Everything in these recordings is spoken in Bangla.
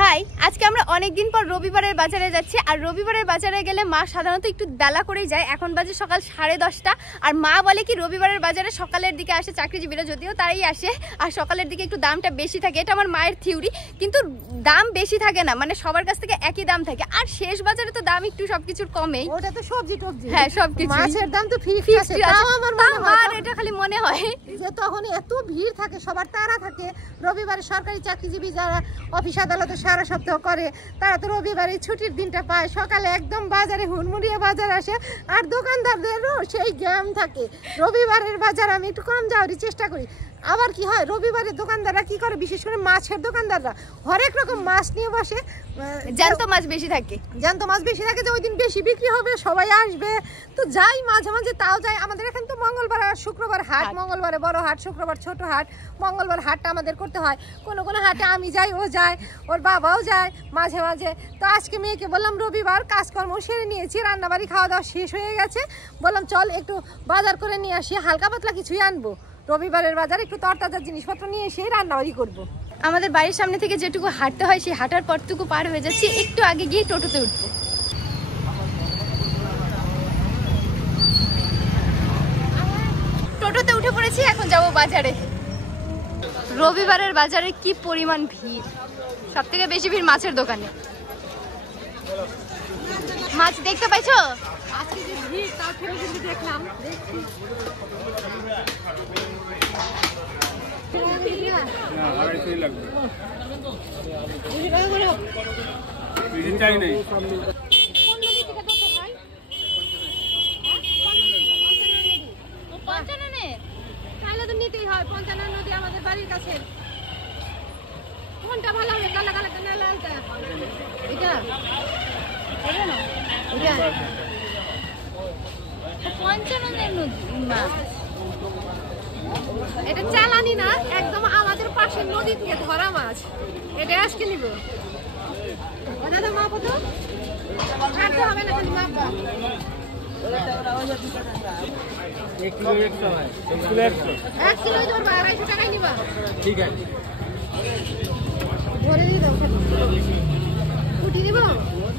হাই, আজকে আমরা অনেকদিন পর রবিবারের বাজারে যাচ্ছি। আর রবিবারের বাজারে গেলে মা সাধারণত একটু বেলা করেই যায়। এখন বাজে সকাল 10:30। আর মা বলে কি রবিবারের বাজারে সকালের দিকে আসে চাকরিজীবীরা, যদিও তারাই আসে, আর সকালের দিকে একটু দামটা বেশি থাকে। এটা আমার মায়ের থিওরি, কিন্তু দাম বেশি থাকে না, মানে সবার কাছ থেকে একই দাম থাকে। আর শেষ বাজারে তো দাম একটু সবকিছুর কমেই। ওটা তো সবজি টবজি, হ্যাঁ সবকিছু, মাছের দাম তো ফিক্সড আছে। তাও আমার মনে হয় এটা খালি মনে হয় যে তখন এত ভিড় থাকে, সবার তাড়া থাকে। রবিবারে সরকারি চাকরিজীবী যারা অফিস আদালতে সারা সপ্তাহ করে, তারা তো রবিবারে ছুটির দিনটা পায়। সকালে একদম বাজারে হুড়মুড়িয়ে বাজার আসে, আর দোকানদারদেরও সেই জ্যাম থাকে। রবিবারের বাজার আমি একটু কম যাওয়ারই চেষ্টা করি। আবার কি হয়, রবিবারের দোকানদাররা কি করে, বিশেষ করে মাছের দোকানদাররা হরেক রকম মাছ নিয়ে বসে। জ্যান্ত মাছ বেশি থাকে, জ্যান্ত মাছ বেশি থাকে, যে ওই দিন বেশি বিক্রি হবে, সবাই আসবে। তো যাই মাঝে মাঝে, তাও যাই। আমাদের এখানে তো মঙ্গলবার আর শুক্রবার হাট, মঙ্গলবারে বড় হাট, শুক্রবার ছোট হাট। মঙ্গলবার হাটটা আমাদের করতে হয়। কোনো কোনো হাটে আমি যাই, ও যায়, ওর বাবাও যায় মাঝে মাঝে। তো আজকে মেয়েকে বললাম রবিবার কাজকর্ম সেরে নিয়েছি, রান্নাবাড়ি খাওয়া দাওয়া শেষ হয়ে গেছে, বললাম চল একটু বাজার করে নিয়ে আসি, হালকা পাতলা কিছুই আনবো। রবিবারের বাজার একটু তরতাজা জিনিসপত্র নিয়ে এসে রান্নাবাড়ি করবো। আমাদের বাড়ির সামনে থেকে যেটুকু হাঁটতে হয়, সেই হাঁটার পরটুকু পার হয়ে যাচ্ছি। একটু আগে গিয়ে টোটোতে উঠবো। টোটোতে উঠে পড়েছি, এখন যাব বাজারে। রবিবারের বাজারে কি পরিমাণ ভিড়! সব থেকে বেশি ভিড় মাছের দোকানে। মাছ দেখতে পাইছো? আজকে যে ভিড়, তার থেকে কিন্তু দেখলাম, দেখছি নিতেই হয়। 55 নদী আমাদের বাড়ির কাছে। কোনটা ভালো হবে? কালা কালা কালা লালটা, এটা এটা 55 নদী মাছ। এটা চালানি না, একদম আমাদের পাশের নদী থেকে ধরা মাছ। এটা আজকে নিব। দাদা মাপ তো ছাড়তে হবে না, খালি মাপবা। 1 কিলো ধরবা, 250 টাকায় নিবা। ঠিক আছে, ধরে দিয়ে দাও। কুটি দিব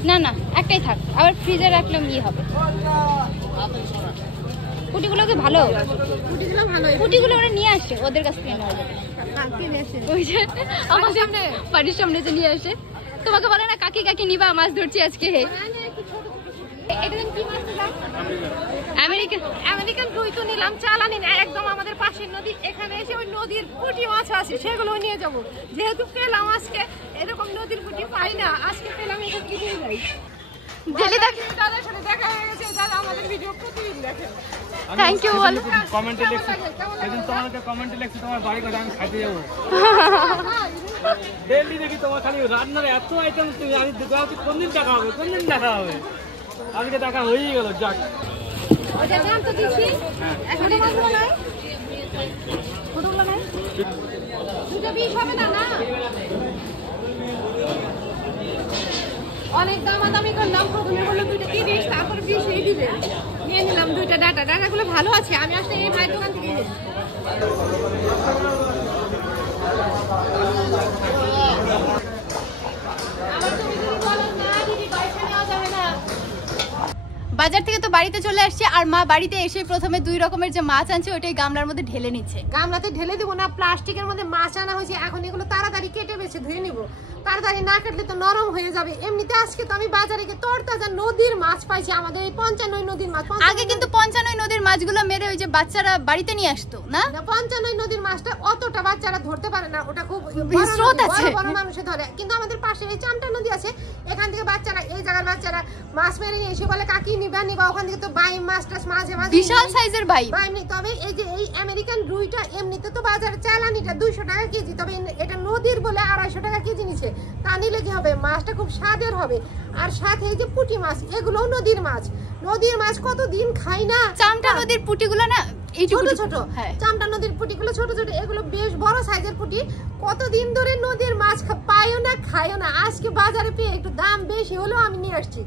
না না, একটাই থাক, আবার ফ্রিজে রাখলাম ইয়ে হবে। কুটিগুলো কি ভালো? কুটিগুলো ভালো, কুটিগুলো ওরা নিয়ে আসে, ওদের কাছ থেকে নেওয়া যাবে। ওই যে আমার সামনে বাড়ির সামনে যে নিয়ে আসে, তোমাকে বলে না কাকি কাকি নিবা, মাছ ধরছি আজকে। আমেরিকান রুই তো নিলাম, চালানি না, একদম আমাদের পাশের নদী। এখানে এসে ওই নদীর পুঁটি মাছ আছে, সেগুলো নিয়ে যাব। যেহেতু পেলাম আজকে, এরকম নদীর পুঁটি পাই না, আজকে পেলাম, এটা কিনে যাই। দাদার সাথে দেখা হয়ে গেছে, দাদা আমাদের ভিডিও প্রতিদিন দেখে। থ্যাংক ইউ বল। কমেন্টে লিখছি, সেদিন তোমাকে কমেন্টে লিখছি তোমার বাড়ি কথা আমি খাইতে যাবো। ডেইলি দেখি তোমার খালি রান্নার এত আইটেম, তুমি আমি কোন দিন দেখা হবে, কোন দিন দেখা হবে। আজকে দেখা হয়েই গেল। যাক, ওটা দাম তো দিচ্ছি। এখন মাছগুলো নাই, ছোটগুলো নাই, 220 হবে না? না, অনেক দামাদামি করলাম। প্রথমে বললো 230, তারপরে 20 দিবে। নিয়ে নিলাম 2টা ডাটা। ডাটাগুলো ভালো আছে, আমি আসলে এই ভাইয়ের দোকান থেকে নিয়েছি। বাজার থেকে তো বাড়িতে চলে আসছে, আর মা বাড়িতে এসে প্রথমে 2 রকমের যে মাছ আনছে ওইটাই গামলার মধ্যে ঢেলে নিচ্ছে। গামলাতে ঢেলে দেবো না, প্লাস্টিকের মধ্যে মাছ আনা হয়েছে। এখন এগুলো তাড়াতাড়ি কেটে বেছে ধুয়ে নিব, তাড়াতাড়ি না কাটলে তো নরম হয়ে যাবে। এমনিতে আজকে তো আমি বাজারে গিয়ে তরতাজা নদীর মাছ পাইছি, আমাদের এই 55 নদীর মাছ। আগে কিন্তু 55 নদীর মাছগুলো মেরে ওই যে বাচ্চারা বাড়িতে নিয়ে আসতো না। 55 নদীর মাছটা অতটা বাচ্চারা ধরতে পারে না, ওটা খুব স্রোত আছে, বড় মানুষে ধরে। কিন্তু আমাদের পাশে এই চামটা নদী আছে, এখান থেকে বাচ্চারা, এই জায়গার বাচ্চারা মাছ মেরে নিয়ে এসে বলে কাকি নিবা নিবা। ওখান থেকে তো বাইম মাছটা মাঝে মাঝে বিশাল সাইজের বাইম। তবে এই যে এই আমেরিকান রুইটা এমনিতে তো বাজারে চালানিটা 200 টাকা কেজি, তবে এটা নদীর বলে 250 টাকা কেজি নিচ্ছে। তা নিলে কি হবে, মাছটা খুব স্বাদের হবে। আর সাথে এই যে পুঁটি মাছ, এগুলোও নদীর মাছ। নদীর মাছ কতদিন খাই না। চামটা নদীর পুঁটিগুলো না এই ছোট ছোট, চামটা নদীর পুঁটিগুলো ছোট ছোট, এগুলো বেশ বড় সাইজের পুঁটি। কতদিন ধরে নদীর মাছ পাইও না, খাইও না। আজকে বাজারে পেয়ে একটু দাম বেশি হলেও আমি নিয়ে আসছি।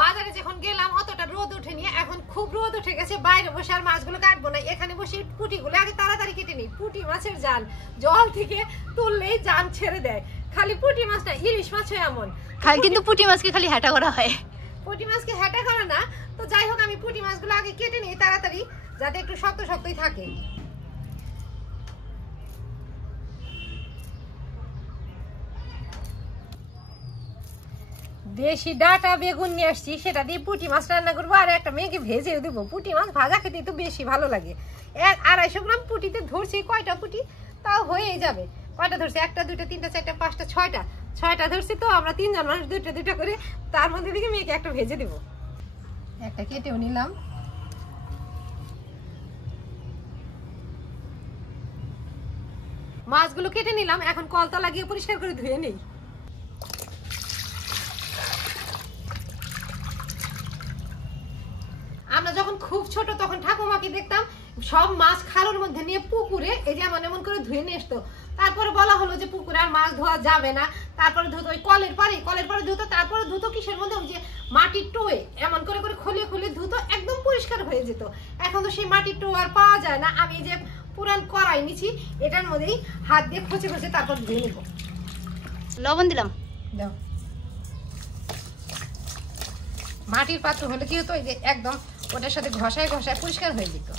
বাজারে যখন গেলাম অতটা রোদ ওঠেনি, এখন খুব রোদ উঠে গেছে। বাইরে বসে আর মাছগুলো কাটবো না, এখানে বসে পুঁটিগুলো আগে তাড়াতাড়ি কেটে নিই। পুঁটি মাছের জাল জল থেকে তুললেই জান ছেড়ে দেয়। খালি পুঁটি মাছ না, ইলিশ মাছও এমন। খালি কিন্তু পুঁটি মাছকে খালি হ্যাটা করা হয়, পুঁটি মাছকে হ্যাটা করে না। তো যাই হোক, আমি পুঁটি মাছগুলো আগে কেটে নিই তাড়াতাড়ি, যাতে একটু শক্ত শক্তই থাকে। দেশি ডাটা বেগুন নিয়ে আসছি, সেটা দিয়ে পুঁটি মাছ রান্না করবো আর একটা মেয়েকে ভেজেও দেবো। পুঁটি মাছ ভাজা খেতে তো বেশি ভালো লাগে। 250 গ্রাম পুঁটিতে ধরছি, কয়টা পুঁটি তাও হয়েই যাবে। কয়টা ধরছি? 1টা 2টা 3টা 4টা 5টা 6টা ধরছি। তো আমরা 3 জন মানুষ 2টা করে, তার মধ্যে থেকে মেয়েকে একটা ভেজে দেবো। একটা কেটেও নিলাম। মাছগুলো কেটে নিলাম, এখন কলতা লাগিয়ে পরিষ্কার করে ধুয়ে নেই। আমরা যখন খুব ছোট তখন ঠাকুমাকে দেখতাম সব মাছ খালের মধ্যে নিয়ে পুকুরে এই যেমন এমন করে ধুয়ে নিয়ে আসতো। তারপরে বলা হলো যে পুকুরে আর মাছ ধোয়া যাবে না, তারপরে ধুতো ওই কলের পরে ধুতো। তারপরে ধুতো কিসের মধ্যে? ওই যে মাটির টোয়ে এমন করে করে খুলে ধুতো, একদম পরিষ্কার হয়ে যেত। এখন তো সেই মাটির টো আর পাওয়া যায় না। আমি যে পুরান কড়াই নিছি, এটার মধ্যেই হাত দিয়ে খচে তারপর ধুয়ে নেবো। লবণ দিলাম, দাও। মাটির পাত্র হলে কি হতো, এই যে একদম ওটার সাথে ঘষায় পরিষ্কার হয়ে যেত।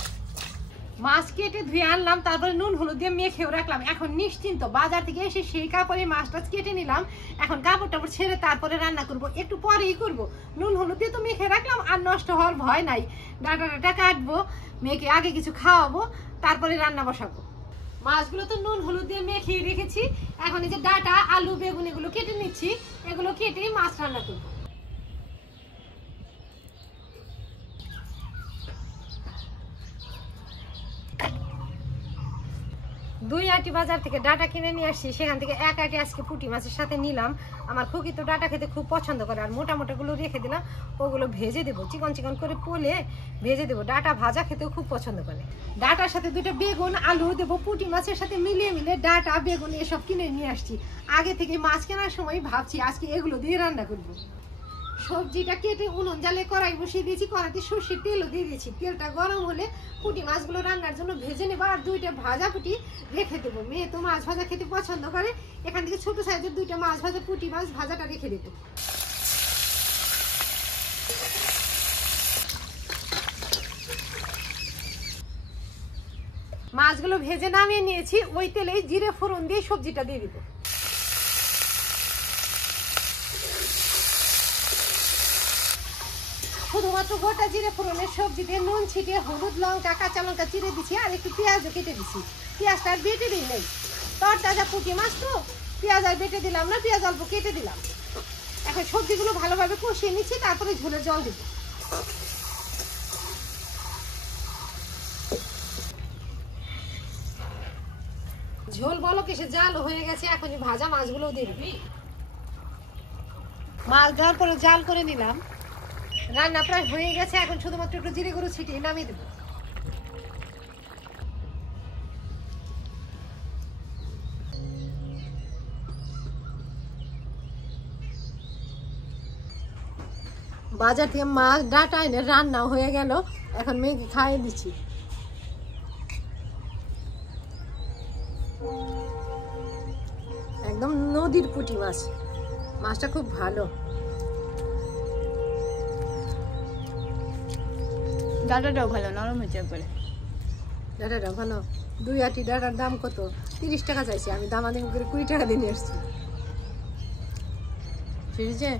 মাছ কেটে ধুয়ে আনলাম, তারপরে নুন হলুদ দিয়ে মেখেও রাখলাম। এখন নিশ্চিন্ত বাজার থেকে এসে সেই কাপড়ে মাছটা কেটে নিলাম। এখন কাপড় টাপড় ছেড়ে তারপরে রান্না করব, একটু পরেই করব। নুন হলুদ দিয়ে তো মেখে রাখলাম, আর নষ্ট হওয়ার ভয় নাই। ডাটা কাটবো, মেয়েকে আগে কিছু খাওয়াবো, তারপরে রান্না বসাবো। মাছগুলো তো নুন হলুদ দিয়ে মেখে রেখেছি। এখন এই যে ডাটা আলু বেগুন এগুলো কেটে নিচ্ছি, এগুলো কেটেই মাছ রান্না করবো। দুই আটি বাজার থেকে ডাটা কিনে নিয়ে আসছি, সেখান থেকে 1 আটি আজকে পুঁটি মাছের সাথে নিলাম। আমার খুকি তো ডাটা খেতে খুব পছন্দ করে, আর মোটা গুলো রেখে দিলাম, ওগুলো ভেজে দেবো। চিকন করে পোলে ভেজে দেবো। ডাটা ভাজা খেতেও খুব পছন্দ করে। ডাটার সাথে 2টা বেগুন আলু দেবো। পুঁটি মাছের সাথে মিলিয়ে ডাটা বেগুন এসব কিনে নিয়ে আসছি। আগে থেকে মাছ কেনার সময় ভাবছি আজকে এগুলো দিয়ে রান্না করবো। সবজিটা কেটে উনুন জালে কড়াই বসিয়ে দিয়েছি, কড়াইতে সর্ষের তেলও দিয়ে দিয়েছি। তেলটা গরম হলে পুঁটি মাছগুলো রান্নার জন্য ভেজে নেবো, আর 2টা ভাজা পুঁটি রেখে দেবো। মেয়ে তো মাছ ভাজা খেতে পছন্দ করে, এখান থেকে ছোট সাইজের 2টা মাছ ভাজা পুঁটি মাছ ভাজাটা রেখে দেবো। মাছগুলো ভেজে নামিয়ে নিয়েছি, ওই তেলেই জিরে ফোড়ন দিয়ে সবজিটা দিয়ে দিব। শুধুমাত্র গোটা জিরে ফোড়নের সবজি দিয়ে নুন ছিটিয়ে হলুদ লঙ্কা কাঁচা লঙ্কা চিড়ে দিচ্ছি, আর একটু পেঁয়াজও কেটে দিচ্ছি। পেঁয়াজটা আর বেটে দিই নেই, তরতাজা পুঁটি মাছ তো পেঁয়াজ আর বেটে দিলাম না, পেঁয়াজ অল্প কেটে দিলাম। এখন সবজিগুলো ভালোভাবে কষিয়ে নিচ্ছি, তারপরে ঝোলের জল দিব। ঝোল বলো কেসে জাল হয়ে গেছে, এখন ভাজা মাছগুলো দিয়ে দিবি। মাছ দেওয়ার পরে জাল করে নিলাম, রান্না প্রায় হয়ে গেছে। এখন শুধুমাত্র একটু জিরে গুঁড়ো ছিটিয়ে নামিয়ে দেবো। বাজার থেকে মাছ ডাটা এনে রান্না হয়ে গেল, এখন মেয়েকে খাইয়ে দিচ্ছি। একদম নদীর পুঁটি মাছ, মাছটা খুব ভালো। ডাটাটাও ভালো, নরম হয়েছে একবারে। ডাটাটা ভালো। 2 আটি ডাটার দাম কত? 30 টাকা চাইছি, আমি দামাদামি করে 20 টাকা দিয়ে নিয়ে আসছি। ঠিক আছে।